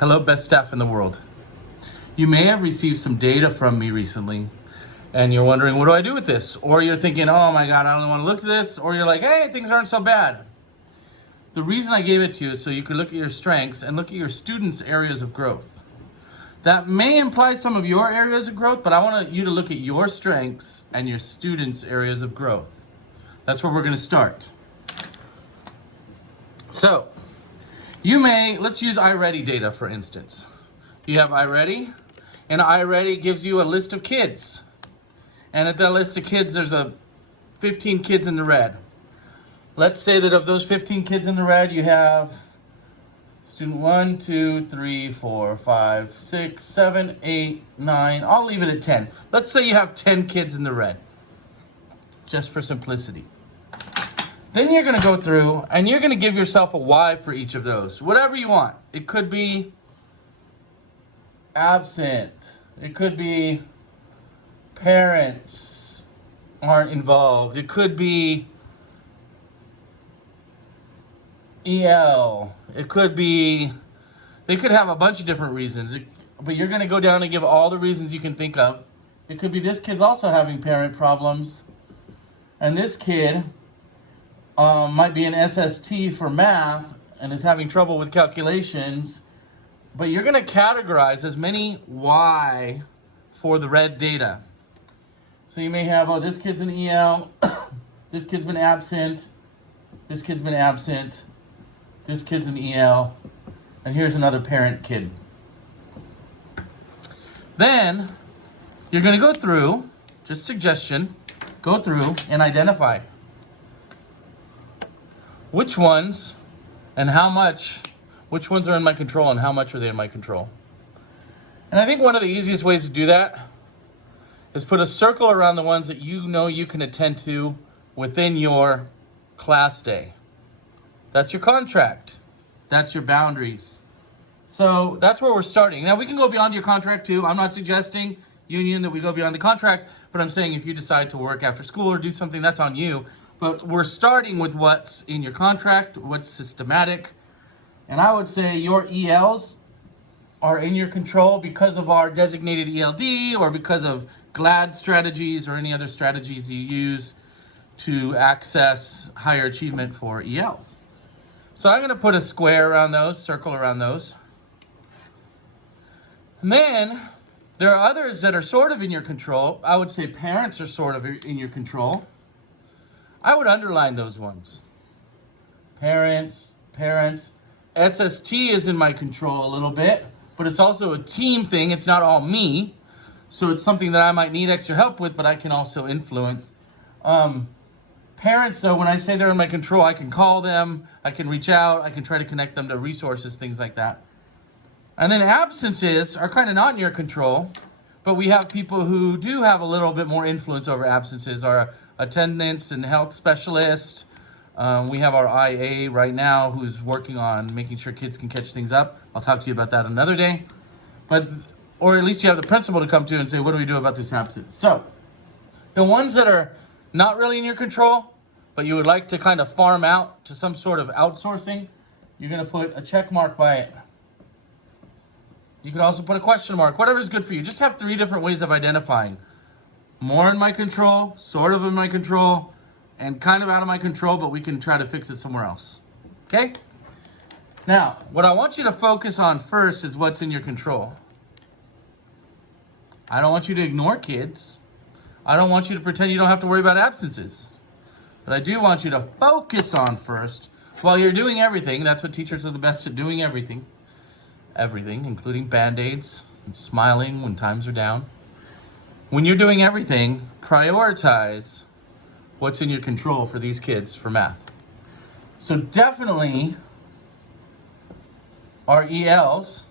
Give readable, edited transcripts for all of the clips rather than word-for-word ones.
Hello, best staff in the world. You may have received some data from me recently, and you're wondering, what do I do with this? Or you're thinking, oh my God, I don't want to look at this. Or you're like, hey, things aren't so bad. The reason I gave it to you is so you could look at your strengths and look at your students' areas of growth. That may imply some of your areas of growth, but I want you to look at your strengths and your students' areas of growth. That's where we're going to start. So, let's use iReady data for instance. You have iReady, and iReady gives you a list of kids. And at that list of kids, there's 15 kids in the red. Let's say that of those 15 kids in the red, you have student 1, 2, 3, 4, 5, 6, 7, 8, 9. I'll leave it at 10. Let's say you have 10 kids in the red, just for simplicity. Then you're going to go through and you're going to give yourself a Y for each of those. Whatever you want. It could be absent. It could be parents aren't involved. It could be EL. It could be, they could have a bunch of different reasons. But you're going to go down and give all the reasons you can think of. It could be this kid's also having parent problems. And this kid might be an SST for math and is having trouble with calculations, but you're going to categorize as many Y for the red data. So you may have, this kid's an EL, this kid's been absent, this kid's been absent, this kid's an EL, and here's another parent kid. Then you're going to go through, just suggestion, go through and identify which ones and how much, which ones are in my control and how much are they in my control. And I think one of the easiest ways to do that is put a circle around the ones that you know you can attend to within your class day. That's your contract. That's your boundaries. So that's where we're starting. Now we can go beyond your contract too. I'm not suggesting, union, that we go beyond the contract, but I'm saying if you decide to work after school or do something, that's on you. But we're starting with what's in your contract, what's systematic. And I would say your ELs are in your control because of our designated ELD or because of GLAD strategies or any other strategies you use to access higher achievement for ELs. So I'm going to put a square around those, circle around those. And then there are others that are sort of in your control. I would say parents are sort of in your control. I would underline those ones. Parents. SST is in my control a little bit, but it's also a team thing. It's not all me. So it's something that I might need extra help with, but I can also influence. Parents, though, when I say they're in my control, I can call them, I can reach out, I can try to connect them to resources, things like that. And then absences are kind of not in your control, but we have people who do have a little bit more influence over absences. Our attendance and health specialist. We have our IA right now who's working on making sure kids can catch things up. I'll talk to you about that another day. Or at least you have the principal to come to and say, what do we do about this absence? So the ones that are not really in your control, but you would like to kind of farm out to some sort of outsourcing, you're going to put a check mark by it. You could also put a question mark, whatever is good for you. Just have 3 different ways of identifying. More in my control, sort of in my control, and kind of out of my control, but we can try to fix it somewhere else. Okay? Now, what I want you to focus on first is what's in your control. I don't want you to ignore kids. I don't want you to pretend you don't have to worry about absences. But I do want you to focus on first, while you're doing everything, that's what teachers are the best at doing, everything, including Band-Aids and smiling when times are down. When you're doing everything, prioritize what's in your control for these kids for math. So definitely our ELs,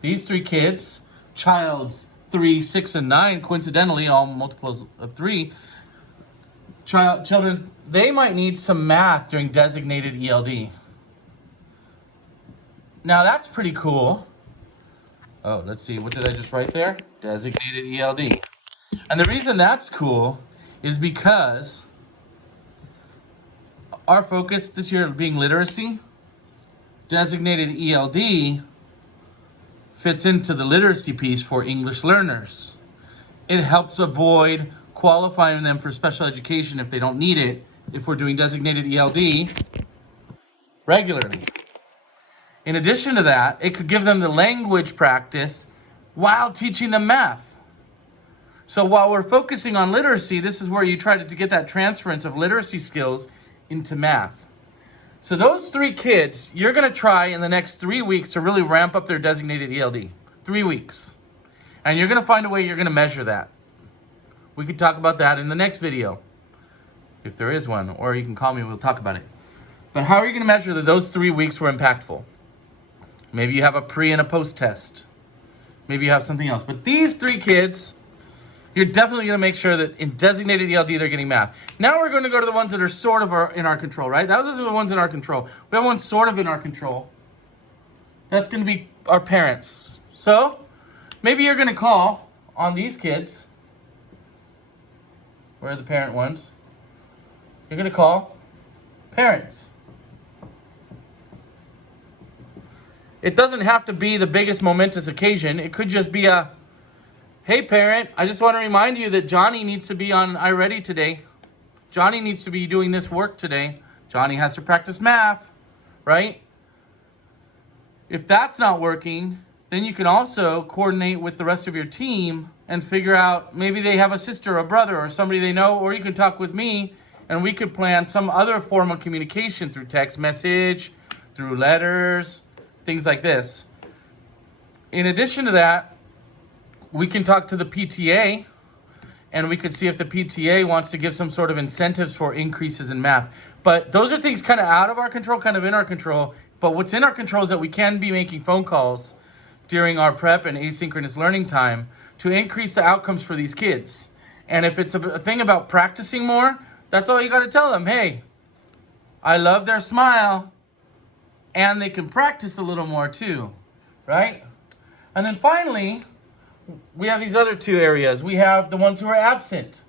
these 3 kids, childs 3, 6, and 9, coincidentally, all multiples of 3, children, they might need some math during designated ELD. Now that's pretty cool. Oh, let's see, what did I just write there? Designated ELD. And the reason that's cool is because our focus this year being literacy, designated ELD fits into the literacy piece for English learners. It helps avoid qualifying them for special education if they don't need it, if we're doing designated ELD regularly. In addition to that, it could give them the language practice while teaching them math. So while we're focusing on literacy, this is where you try to get that transference of literacy skills into math. So those 3 kids, you're going to try in the next 3 weeks to really ramp up their designated ELD. 3 weeks. And you're going to find a way you're going to measure that. We could talk about that in the next video, if there is one, or you can call me, we'll talk about it. But how are you going to measure that those 3 weeks were impactful? Maybe you have a pre and a post test. Maybe you have something else. But these 3 kids, you're definitely going to make sure that in designated ELD, they're getting math. Now we're going to go to the ones that are sort of in our control, right? Those are the ones in our control. We have one sort of in our control. That's going to be our parents. So maybe you're going to call on these kids. Where are the parent ones? You're going to call parents. It doesn't have to be the biggest momentous occasion. It could just be a, hey parent, I just want to remind you that Johnny needs to be on iReady today. Johnny needs to be doing this work today. Johnny has to practice math, right? If that's not working, then you can also coordinate with the rest of your team and figure out maybe they have a sister or a brother or somebody they know, or you can talk with me and we could plan some other form of communication through text message, through letters, things like this. In addition to that, we can talk to the PTA and we could see if the PTA wants to give some sort of incentives for increases in math. But those are things kind of out of our control, kind of in our control. But what's in our control is that we can be making phone calls during our prep and asynchronous learning time to increase the outcomes for these kids. And if it's a thing about practicing more, that's all you got to tell them. Hey, I love their smile. And they can practice a little more too, right? And then finally, we have these other 2 areas. We have the ones who are absent.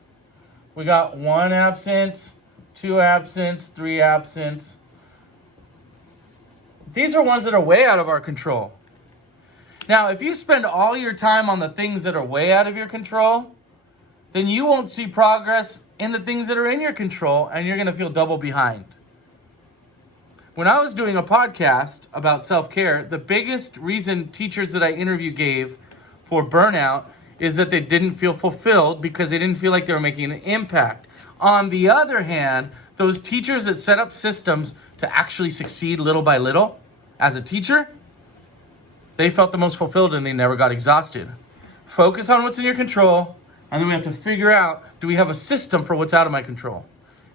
We got 1 absent, 2 absent, 3 absent. These are ones that are way out of our control. Now, if you spend all your time on the things that are way out of your control, then you won't see progress in the things that are in your control, and you're going to feel double behind. When I was doing a podcast about self-care, the biggest reason teachers that I interview gave for burnout is that they didn't feel fulfilled because they didn't feel like they were making an impact. On the other hand, those teachers that set up systems to actually succeed little by little as a teacher, they felt the most fulfilled and they never got exhausted. Focus on what's in your control, and then we have to figure out, do we have a system for what's out of my control?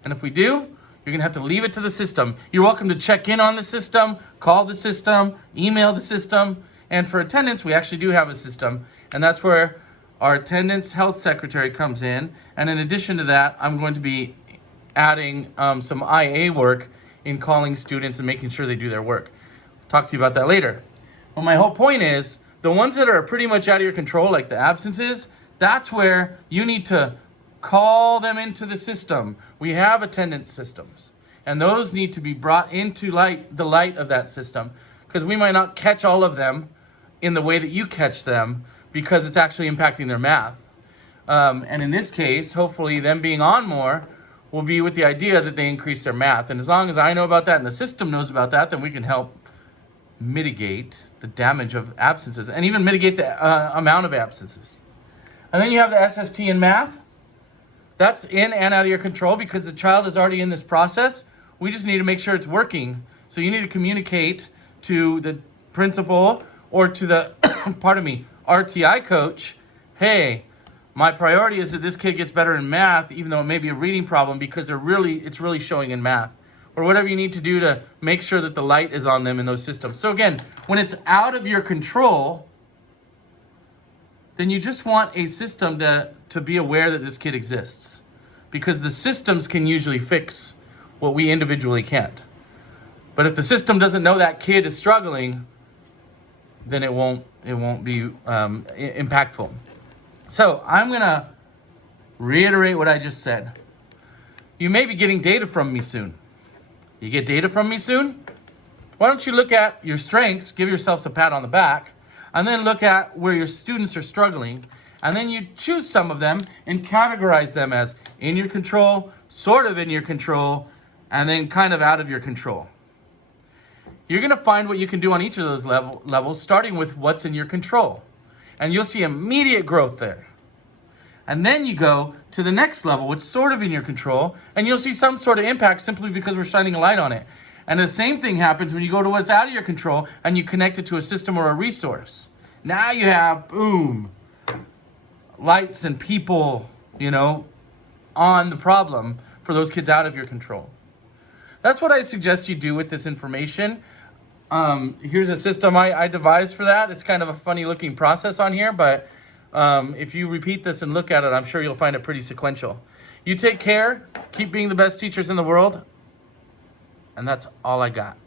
And if we do, you're going to have to leave it to the system. You're welcome to check in on the system, call the system, email the system. And for attendance, we actually do have a system. And that's where our attendance health secretary comes in. And in addition to that, I'm going to be adding some IA work in calling students and making sure they do their work. I'll talk to you about that later. But my whole point is, the ones that are pretty much out of your control, like the absences, that's where you need to call them into the system. We have attendance systems, and those need to be brought into the light of that system, because we might not catch all of them in the way that you catch them because it's actually impacting their math. And in this case, hopefully them being on more will be with the idea that they increase their math. And as long as I know about that and the system knows about that, then we can help mitigate the damage of absences and even mitigate the amount of absences. And then you have the SST in math. That's in and out of your control because the child is already in this process. We just need to make sure it's working. So you need to communicate to the principal or to the, RTI coach, hey, my priority is that this kid gets better in math, even though it may be a reading problem, because it's really showing in math. Or whatever you need to do to make sure that the light is on them in those systems. So again, when it's out of your control, then you just want a system to be aware that this kid exists. Because the systems can usually fix what we individually can't. But if the system doesn't know that kid is struggling, then it won't be impactful. So I'm going to reiterate what I just said. You may be getting data from me soon. You get data from me soon? Why don't you look at your strengths, give yourselves a pat on the back. and then look at where your students are struggling, and then you choose some of them and categorize them as in your control, sort of in your control, and then kind of out of your control. You're going to find what you can do on each of those levels, starting with what's in your control. And you'll see immediate growth there. And then you go to the next level, which is sort of in your control, and you'll see some sort of impact simply because we're shining a light on it. And the same thing happens when you go to what's out of your control and you connect it to a system or a resource. Now you have, boom, lights and people, on the problem for those kids out of your control. That's what I suggest you do with this information. Here's a system I devised for that. It's kind of a funny looking process on here, but if you repeat this and look at it, I'm sure you'll find it pretty sequential. You take care, keep being the best teachers in the world, and that's all I got.